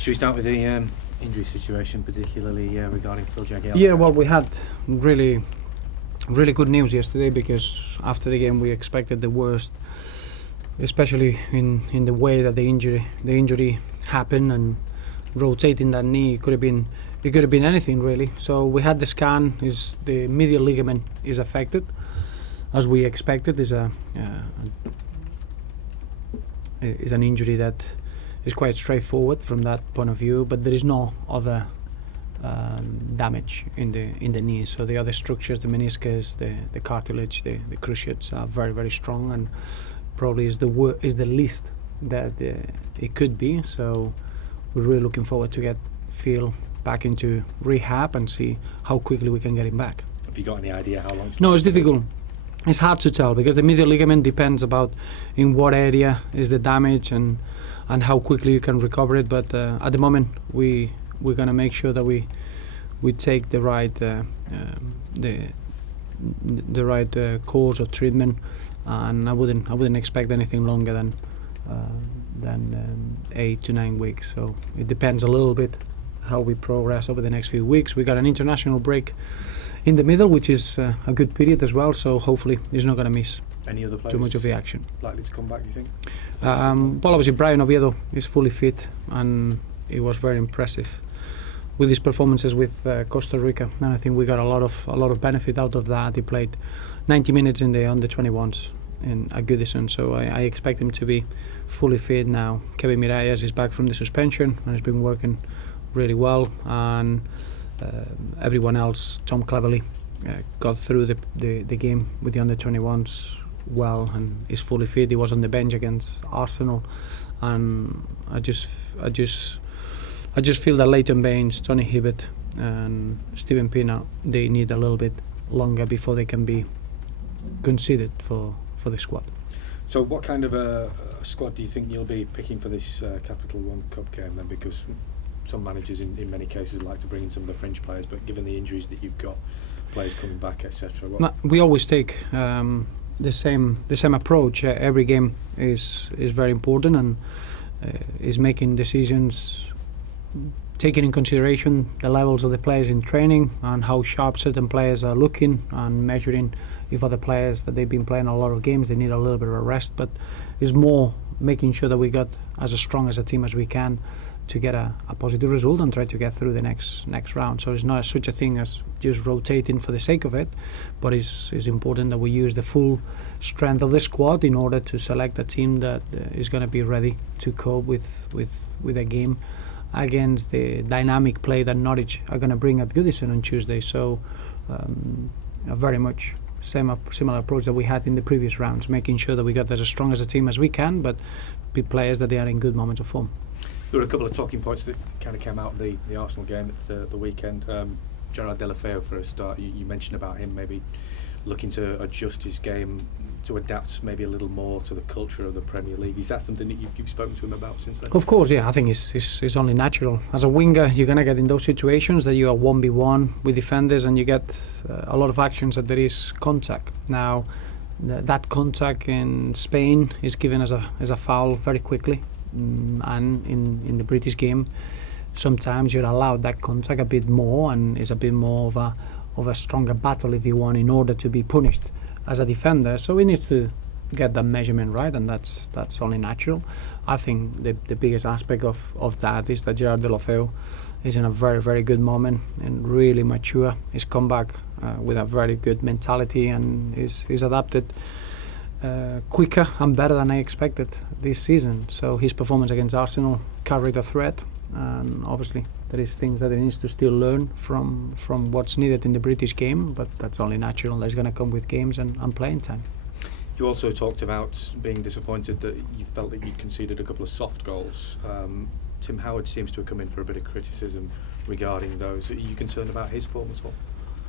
Should we start with the injury situation, particularly regarding Phil Jagielka? Yeah, well, we had really good news yesterday, because after the game we expected the worst, especially in the way that the injury happened, and rotating that knee. It could have been anything really. So we had the scan. Is the medial ligament is affected, as we expected. Is an injury that is quite straightforward from that point of view, but there is no other damage in the knee. So the other structures, the meniscus, the cartilage, the cruciates are very, very strong, and probably is the least that it could be. So we're really looking forward to get Phil back into rehab and see how quickly we can get him back. Have you got any idea how long it's No, it's difficult. It's hard to tell, because the medial ligament depends about in what area is the damage and how quickly you can recover it. But at the moment we're going to make sure that we take the right course of treatment, and I wouldn't expect anything longer than 8 to 9 weeks. So it depends a little bit how we progress over the next few weeks. We got an international break in the middle, which is a good period as well. So hopefully he's not going to miss any other players too much of the action. Likely to come back, do you think? Well, obviously Brian Oviedo is fully fit, and it was very impressive with his performances with Costa Rica, and I think we got a lot of benefit out of that. He played 90 minutes in the under-21s at Goodison, so I expect him to be fully fit now. Kevin Miralles is back from the suspension and has been working really well, and everyone else, Tom Cleverley, got through the game with the under-21s well and is fully fit. He was on the bench against Arsenal, and I just feel that Leighton Baines, Tony Hibbert and Stephen Pienaar, they need a little bit longer before they can be considered for the squad. So what kind of a squad do you think you'll be picking for this Capital One Cup game then? Because some managers in many cases like to bring in some of the French players, but given the injuries that you've got, players coming back, etc. We always take the same approach. Every game is very important, and is making decisions, taking in consideration the levels of the players in training and how sharp certain players are looking, and measuring if other players that they've been playing a lot of games, they need a little bit of a rest. But it's more making sure that we got as strong as a team as we can to get a positive result and try to get through the next round. So it's not such a thing as just rotating for the sake of it, but it's important that we use the full strength of the squad in order to select a team that is going to be ready to cope with a game against the dynamic play that Norwich are going to bring at Goodison on Tuesday. So a very much similar approach that we had in the previous rounds, making sure that we got as strong as a team as we can, but be players that they are in good moments of form. There were a couple of talking points that kind of came out of the Arsenal game at the weekend. Gerard Deulofeu, for a start, you mentioned about him maybe looking to adjust his game to adapt maybe a little more to the culture of the Premier League. Is that something that you've spoken to him about since then? Of course, yeah. I think it's only natural. As a winger, you're going to get in those situations that you are 1v1 with defenders, and you get a lot of actions that there is contact. Now, that contact in Spain is given as a foul very quickly. And in the British game, sometimes you're allowed that contact a bit more, and it's a bit more of a stronger battle, if you want, in order to be punished as a defender. So we need to get that measurement right, and that's only natural. I think the biggest aspect of that is that Gerard Deulofeu is in a very, very good moment and really mature. He's come back with a very good mentality, and he's adapted quicker and better than I expected this season. So his performance against Arsenal carried a threat, and obviously there is things that he needs to still learn from what's needed in the British game, but that's only natural. That's going to come with games and playing time. You also talked about being disappointed that you felt that you'd conceded a couple of soft goals. Tim Howard seems to have come in for a bit of criticism regarding those. Are you concerned about his form as well?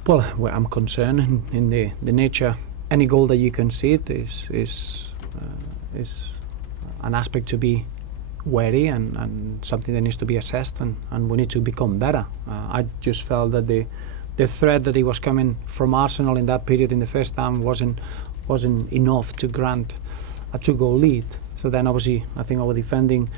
Well, I'm concerned in the nature. Any goal that you concede is an aspect to be wary and something that needs to be assessed, and we need to become better. I just felt that the threat that he was coming from Arsenal in that period in the first time wasn't wasn't enough to grant a 2-goal lead. So then obviously I think our defending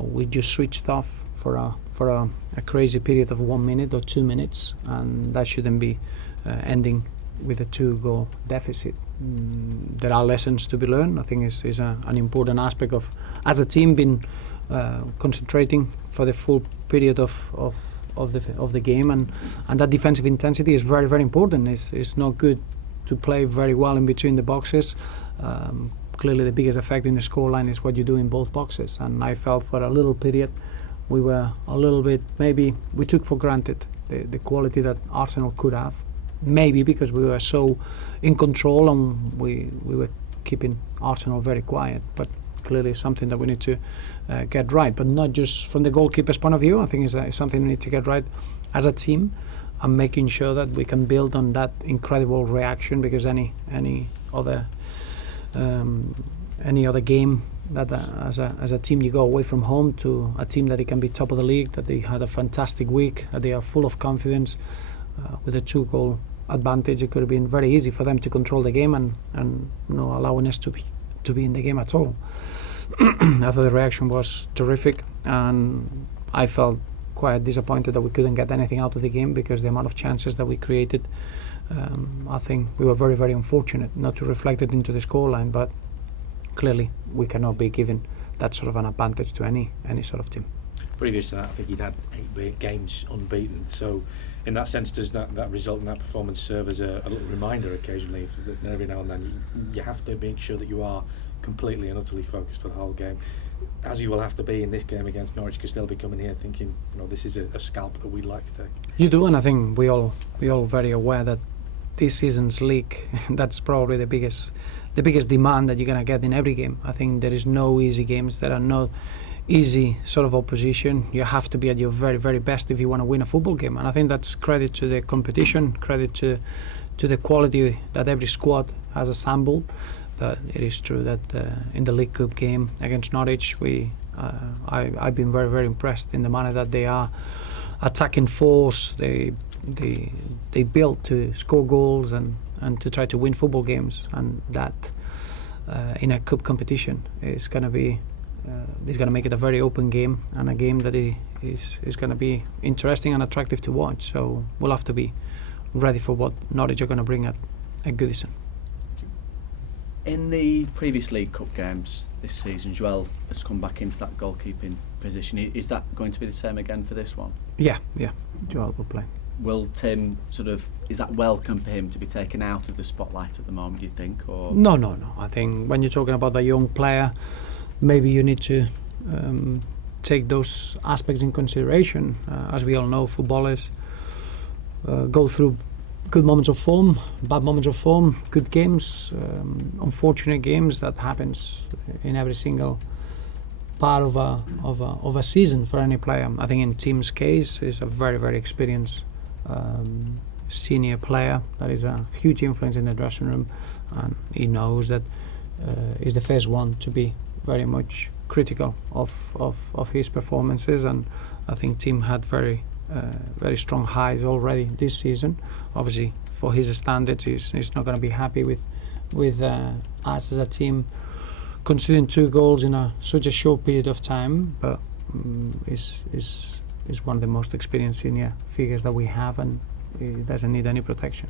we just switched off for a crazy period of 1 minute or 2 minutes, and that shouldn't be ending with a 2-goal deficit. There are lessons to be learned. I think is an important aspect of, as a team, been concentrating for the full period of the game, and that defensive intensity is very, very important. It's not good to play very well in between the boxes. Clearly the biggest effect in the scoreline is what you do in both boxes, and I felt for a little period we were a little bit, maybe we took for granted the quality that Arsenal could have, maybe because we were so in control and we were keeping Arsenal very quiet, but clearly something that we need to get right, but not just from the goalkeeper's point of view. I think it's something we need to get right as a team, and making sure that we can build on that incredible reaction, because any other game that as a team you go away from home to a team that it can be top of the league, that they had a fantastic week, that they are full of confidence, with a 2-goal advantage, it could have been very easy for them to control the game and not allowing us to be in the game at all. I thought the reaction was terrific, and I felt quite disappointed that we couldn't get anything out of the game, because the amount of chances that we created, I think we were very, very unfortunate not to reflect it into the scoreline, but clearly we cannot be given that sort of an advantage to any sort of team. Previous to that, I think he'd had 8 games unbeaten, so in that sense, does that result in that performance serve as a little reminder occasionally, that every now and then you have to make sure that you are completely and utterly focused for the whole game, as you will have to be in this game against Norwich, because they'll be coming here thinking, this is a scalp that we'd like to take. You do, and I think we all very aware that this season's league, that's probably the biggest demand that you're going to get in every game. I think there is no easy games. There are no easy sort of opposition. You have to be at your very, very best if you want to win a football game, and I think that's credit to the competition, credit to the quality that every squad has assembled. But it is true that in the League Cup game against Norwich, I've been very, very impressed in the manner that they are attacking force. They built to score goals and to try to win football games, and that in a cup competition is going to be make it a very open game, and a game that is going to be interesting and attractive to watch. So we'll have to be ready for what Norwich are going to bring at Goodison. In the previous League Cup games this season, Joel has come back into that goalkeeping position. Is that going to be the same again for this one? Yeah, Joel will play. Will Tim is that welcome for him to be taken out of the spotlight at the moment, do you think? Or No. I think when you're talking about a young player, maybe you need to take those aspects in consideration. As we all know, footballers go through good moments of form, bad moments of form, good games, unfortunate games. That happens in every single part of a season for any player. I think in Tim's case, he's a very, very experienced senior player that is a huge influence in the dressing room, and he knows that he's the first one to be very much critical of his performances, and I think Tim had very strong highs already this season. Obviously, for his standards, he's not going to be happy with us as a team conceding 2 goals in such a short period of time, but is one of the most experienced senior figures that we have, and he doesn't need any protection.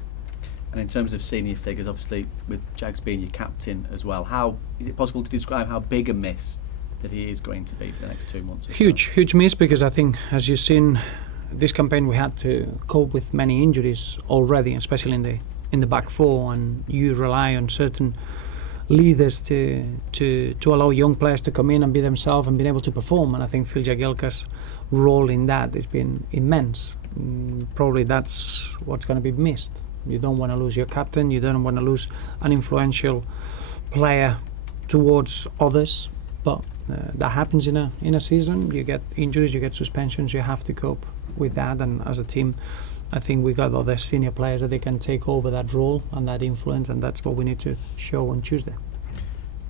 And in terms of senior figures, obviously with Jags being your captain as well, how is it possible to describe how big a miss that he is going to be for the next 2 months? Huge miss, because I think, as you've seen, this campaign we had to cope with many injuries already, especially in the back four, and you rely on certain leaders to allow young players to come in and be themselves and be able to perform. And I think Phil Jagielka's role in that has been immense. Probably that's what's going to be missed. You don't want to lose your captain. You don't want to lose an influential player towards others. But that happens in a season. You get injuries, you get suspensions. You have to cope with that. And as a team, I think we got other senior players that they can take over that role and that influence, and that's what we need to show on Tuesday.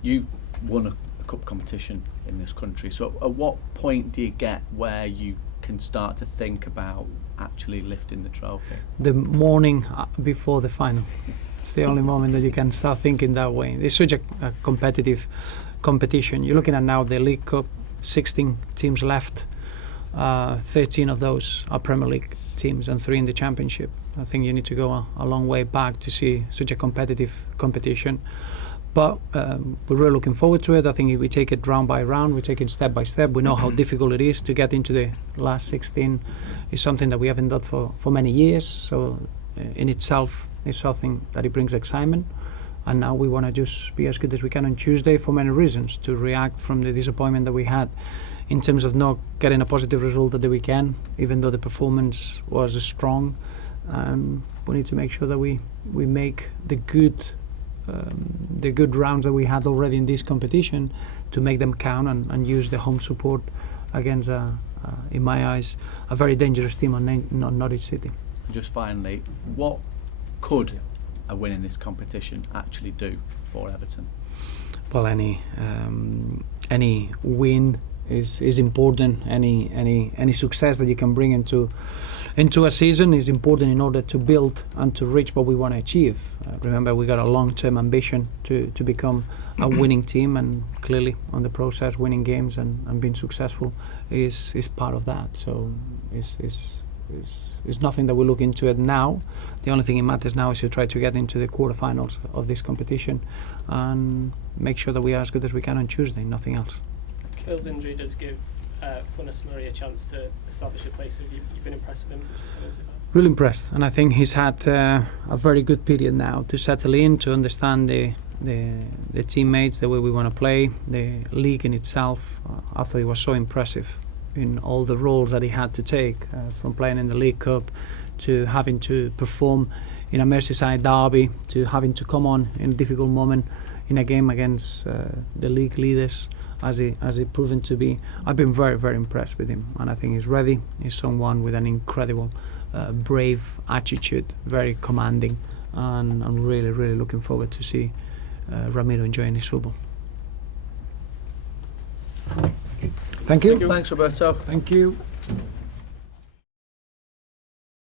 You've won a cup competition in this country, so at what point do you get where you can start to think about actually lifting the trophy? The morning before the final. It's the only moment that you can start thinking that way. It's such a competitive competition. You're looking at now the League Cup 16 teams left. 13 of those are Premier League teams and 3 in the Championship. I think you need to go a long way back to see such a competitive competition. But we're really looking forward to it. I think if we take it round by round, we take it step by step. We know how difficult it is to get into the last 16. It's something that we haven't done for many years. So in itself, it's something that it brings excitement. And now we want to just be as good as we can on Tuesday for many reasons, to react from the disappointment that we had in terms of not getting a positive result at the weekend, even though the performance was strong. We need to make sure that we make the good rounds that we had already in this competition to make them count and use the home support against, in my eyes, a very dangerous team on Norwich City. Just finally, what could a win in this competition actually do for Everton? Well, any win is important. Any success that you can bring into a season is important in order to build and to reach what we want to achieve. Remember, we got a long-term ambition to become a winning team, and clearly on the process, winning games and being successful is part of that. So it's nothing that we look into it now. The only thing that matters now is to try to get into the quarterfinals of this competition and make sure that we are as good as we can on Tuesday, nothing else. Phil's injury does give Funes Murray a chance to establish a place. Have you been impressed with him since he's come into that? Really impressed, and I think he's had a very good period now to settle in, to understand the teammates, the way we want to play, the league in itself. I thought he was so impressive in all the roles that he had to take, from playing in the League Cup to having to perform in a Merseyside derby, to having to come on in a difficult moment in a game against the league leaders, as he proven to be. I've been very, very impressed with him, and I think he's ready. He's someone with an incredible, brave attitude, very commanding, and I'm really, really looking forward to see Ramiro enjoying his football. Thank you. Thank you. Thanks, Roberto. Thank you.